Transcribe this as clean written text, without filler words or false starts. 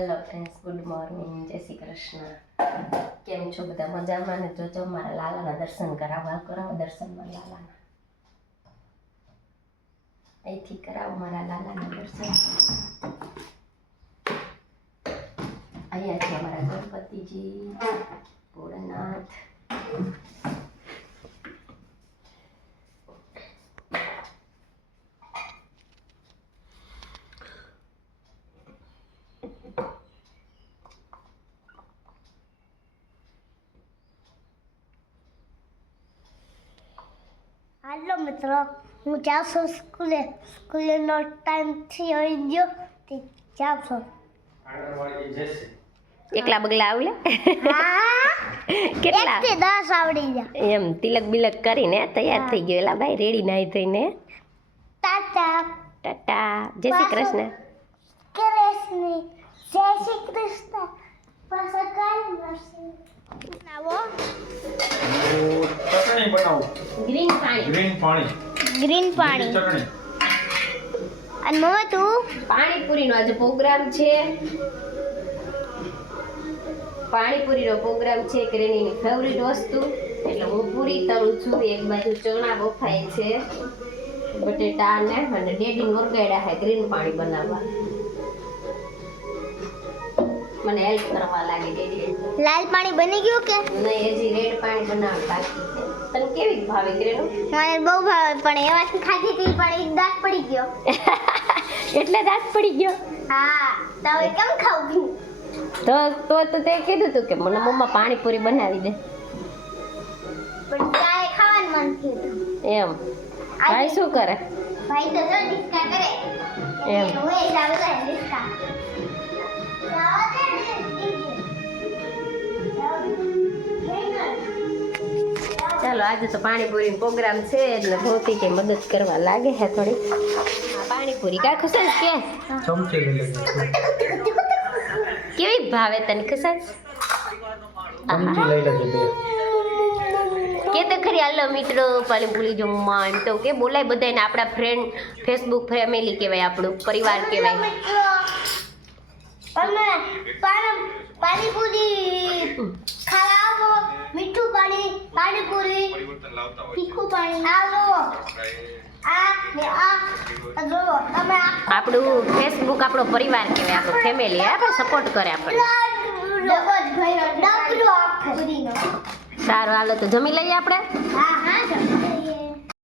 Hello friends, good morning, જય શ્રી કૃષ્ણ. કેમ છો બધા? મજામાં ને? જોજો મારા લાલાના દર્શન કરાવો દર્શન મારા લાલાના. અહીંથી કરાવો મારા લાલાના દર્શન. અહીંયા છે અમારા ગણપતિજી, ભોળાનાથ. હાલો મિત્રો, હું જાઉં છું સ્કૂલેનો ટાઈમ થયો ગયો તે જાઉં છું. કેટલા બગલા આવલે? કેટલા? 1 થી 10 આવડી ગયા. એમ તિલક બિલક કરીને તૈયાર થઈ ગયો એલા ભાઈ, રેડી નાઈ થઈને. ટાટા ટાટા, જય શ્રી કૃષ્ણ. કૃષ્ણ, જય શ્રી કૃષ્ણ. પાછા કાલ મળશે. આવો ચટણી બનાવું. ગ્રીન પાણી. ગ્રીન પાણી. ચટણી. અને મમ્મી તું પાણીપુરીનો આજે પ્રોગ્રામ છે. પાણીપુરીનો પ્રોગ્રામ છે. ક્રેનીની ફેવરિટ વસ્તુ એટલે હું પૂરી તળું છું. એક બાજુ ચણા બફાય છે, બટેટા ને અને ડેડીને વરગાડ્યા છે ગ્રીન પાણી બનાવવા. મને હેલ્પ કરવા લાગે ડેડી. લાલ પાણી બની ગયું કે નહીં, હજી રેડ પાણી બનાવવા બાકી છે. તને કેવી ભાવે ગ્રેનું? મને બહુ ભાવે, પણ એમાંથી ખાધી હતી પણ એક દાંત પડી ગયો. એટલે દાંત પડી ગયો. હા, તો હવે કેમ ખાવું? તો તે કીધું તું કે મને મમ્મા પાણીપુરી બનાવી દે. પણ ચાય ખાવાનું મન થયું. એમ ભાઈ શું કરે? ભાઈ તો જો ડિસ્કા કરે. એમ. હું એ જાવ કરે ડિસ્કા. ચાલો, આજે તો પાણીપુરી પ્રોગ્રામ છે એટલે ભૌતિકે મદદ કરવા લાગે છે થોડી. પાણીપુરી કા ખુશાલ કે ચમચી લઈ લેજો. કેવી ભાવે તને ખુશાલ? ચમચી લઈ લેજો બે. કે તો ખરી. હાલો મિત્રો, પાણીપુરી જમવા એમ તો કે બોલાય બધાને. આપણા ફ્રેન્ડ, ફેસબુક ફેમિલી કહેવાય, આપણું પરિવાર કહેવાય. તમે પાણીપુરી ખાવા આવો. મીઠું પાણી, પાણીપુરી, તીખું પાણી આવો. આ ને આ જો તમે આપણું ફેસબુક આપણો પરિવાર કહેવાય, આપણો ફેમિલી. આપણે સપોર્ટ કરે આપણને. ડબરો આખો. સારું, હાલો તો જમી લઈએ આપણે. હા હા જમી લઈએ.